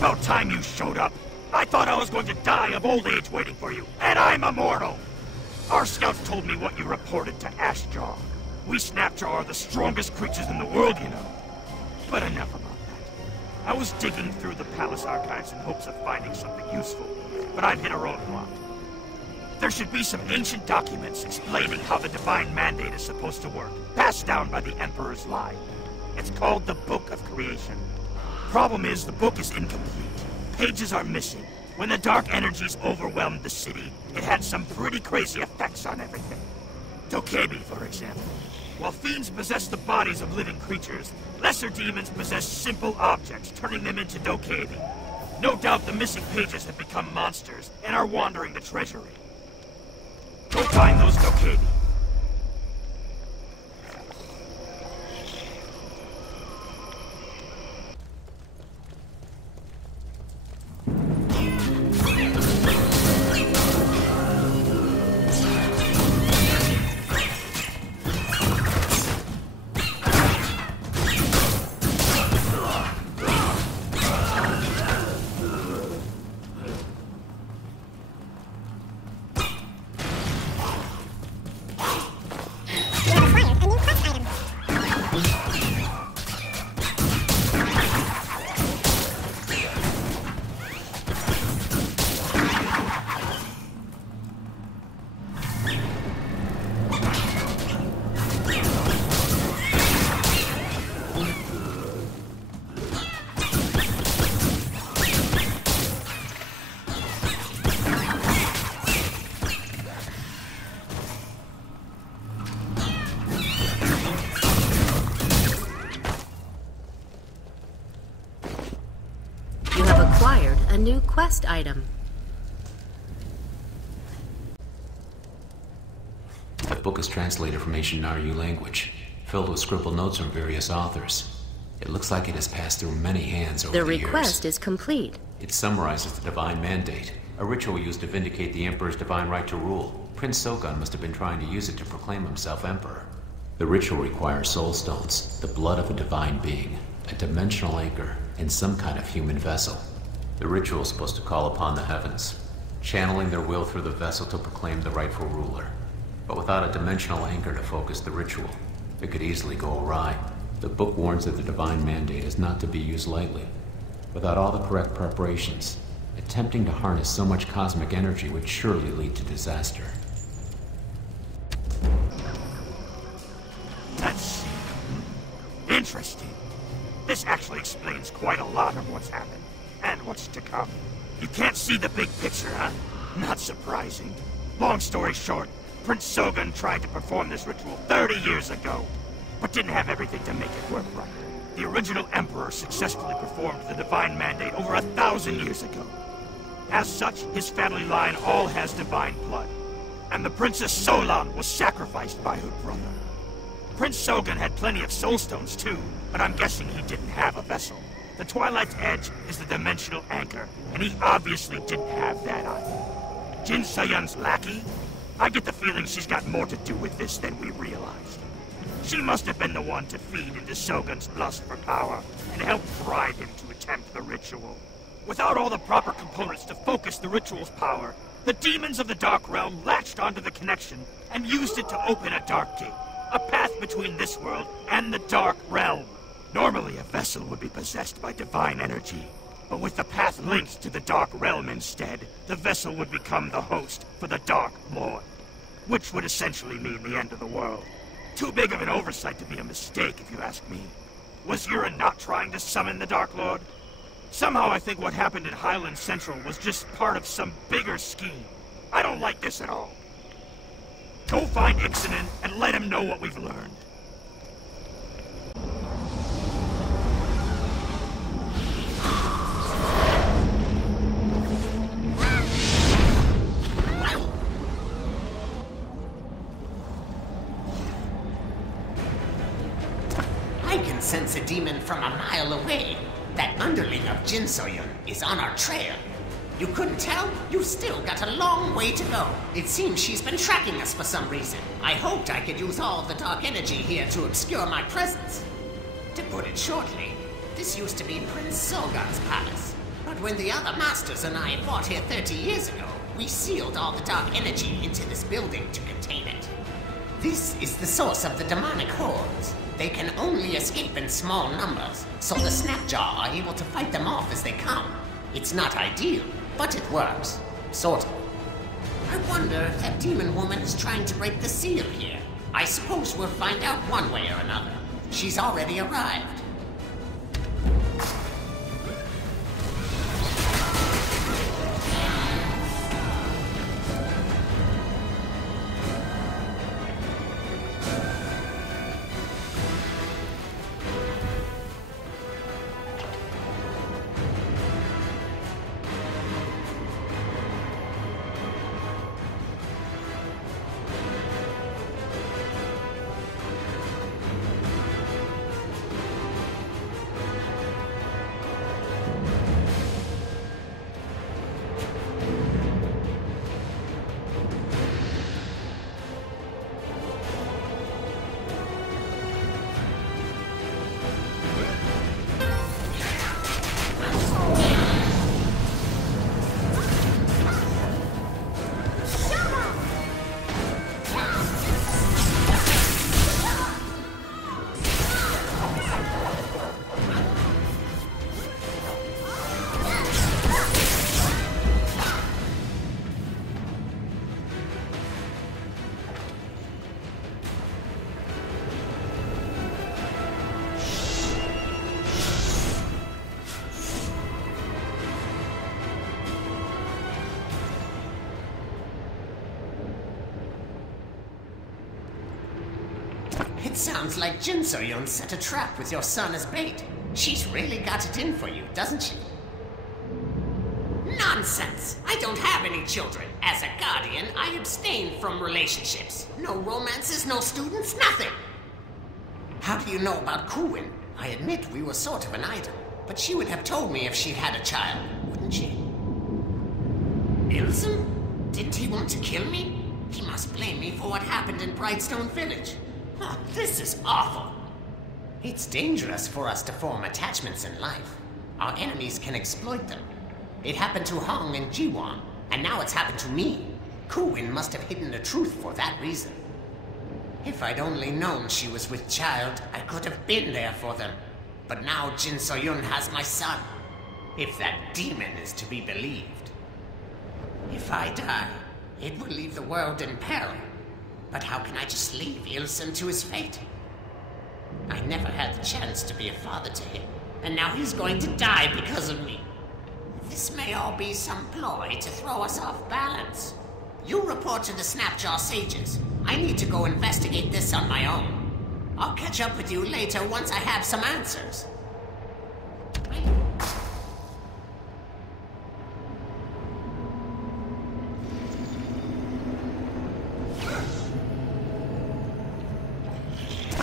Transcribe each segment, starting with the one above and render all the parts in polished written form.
About time you showed up. I thought I was going to die of old age waiting for you, and I'm immortal. Our scouts told me what you reported to Ashjaw. We Snapjaw are the strongest creatures in the world, you know. But enough about that. I was digging through the palace archives in hopes of finding something useful, but I've hit a roadblock. There should be some ancient documents explaining how the Divine Mandate is supposed to work, passed down by the Emperor's line. It's called the Book of Creation. Problem is, the book is incomplete. Pages are missing. When the dark energies overwhelmed the city, it had some pretty crazy effects on everything. Dokebi, for example. While fiends possess the bodies of living creatures, lesser demons possess simple objects, turning them into Dokebi. No doubt the missing pages have become monsters and are wandering the treasury. Go find those Dokebi. A new quest item. The book is translated from ancient Naryu language, filled with scribbled notes from various authors. It looks like it has passed through many hands over the years. The request is complete. It summarizes the Divine Mandate, a ritual used to vindicate the Emperor's divine right to rule. Prince Sogun must have been trying to use it to proclaim himself Emperor. The ritual requires soul stones, the blood of a divine being, a dimensional anchor, and some kind of human vessel. The ritual is supposed to call upon the heavens, channeling their will through the vessel to proclaim the rightful ruler. But without a dimensional anchor to focus the ritual, it could easily go awry. The book warns that the Divine Mandate is not to be used lightly. Without all the correct preparations, attempting to harness so much cosmic energy would surely lead to disaster. Let's see. Interesting. This actually explains quite a lot of what's happened. And what's to come. You can't see the big picture, huh? Not surprising. Long story short, Prince Sogun tried to perform this ritual 30 years ago, but didn't have everything to make it work right. The original Emperor successfully performed the Divine Mandate over 1,000 years ago. As such, his family line all has divine blood, and the Princess Solan was sacrificed by her brother. Prince Sogun had plenty of soul stones too, but I'm guessing he didn't have a vessel. The Twilight's Edge is the dimensional anchor, and he obviously didn't have that either. Jin Sayun's lackey? I get the feeling she's got more to do with this than we realized. She must have been the one to feed into Sogun's lust for power, and help bribe him to attempt the ritual. Without all the proper components to focus the ritual's power, the demons of the Dark Realm latched onto the connection and used it to open a Dark Gate, a path between this world and the Dark Realm. Normally, a vessel would be possessed by divine energy, but with the path linked to the Dark Realm instead, the vessel would become the host for the Dark Lord, which would essentially mean the end of the world. Too big of an oversight to be a mistake, if you ask me. Was Yura not trying to summon the Dark Lord? Somehow I think what happened in Highland Central was just part of some bigger scheme. I don't like this at all. Go find Ixanin and let him know what we've learned. Sense a demon from a mile away. That underling of Jin Soyun is on our trail. You couldn't tell? You've still got a long way to go. It seems she's been tracking us for some reason. I hoped I could use all the dark energy here to obscure my presence. To put it shortly, this used to be Prince Sogun's palace. But when the other masters and I fought here 30 years ago, we sealed all the dark energy into this building to contain it. This is the source of the demonic hordes. They can only escape in small numbers, so the Snapjaw are able to fight them off as they come. It's not ideal, but it works. Sort of. I wonder if that demon woman is trying to break the seal here. I suppose we'll find out one way or another. She's already arrived. It sounds like Jin So-yun set a trap with your son as bait. She's really got it in for you, doesn't she? Nonsense! I don't have any children. As a guardian, I abstain from relationships. No romances, no students, nothing! How do you know about Kuwin? I admit we were sort of an item, but she would have told me if she'd had a child, wouldn't she? Ilsum? Didn't he want to kill me? He must blame me for what happened in Brightstone Village. Huh, this is awful. It's dangerous for us to form attachments in life. Our enemies can exploit them. It happened to Hong and Jiwon, and now it's happened to me. Kuwin must have hidden the truth for that reason. If I'd only known she was with child, I could have been there for them. But now Jin So-yun has my son. If that demon is to be believed. If I die, it will leave the world in peril. But how can I just leave Ilsen to his fate? I never had the chance to be a father to him, and now he's going to die because of me. This may all be some ploy to throw us off balance. You report to the Snapjaw Sages. I need to go investigate this on my own. I'll catch up with you later once I have some answers.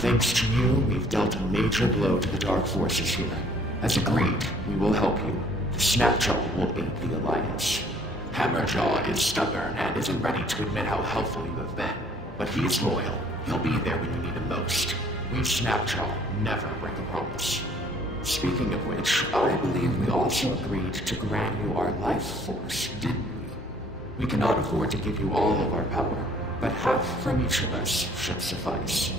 Thanks to you, we've dealt a major blow to the Dark Forces here. As agreed, we will help you. The Snapjaw will aid the Alliance. Hammerjaw is stubborn and isn't ready to admit how helpful you have been. But he is loyal. He'll be there when you need him most. We Snapjaw never break a promise. Speaking of which, I believe we also agreed to grant you our life force, didn't we? We cannot afford to give you all of our power, but half from each of us should suffice.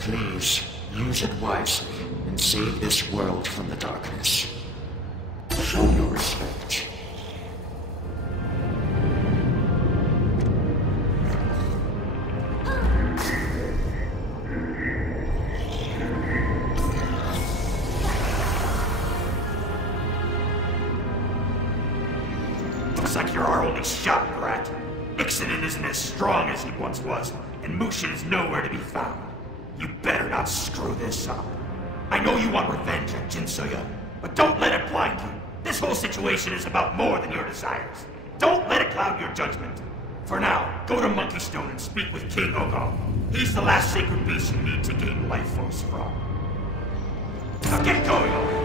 Please, use it wisely and save this world from the darkness. Show your respect. Looks like you're our only shot, Brat. Ixanin isn't as strong as he once was, and Mushin is nowhere to be found. You better not screw this up. I know you want revenge on Jin So-yun, but don't let it blind you. This whole situation is about more than your desires. Don't let it cloud your judgment. For now, go to Monkey Stone and speak with King Ogo. He's the last sacred beast you need to gain life force from. Now get going already.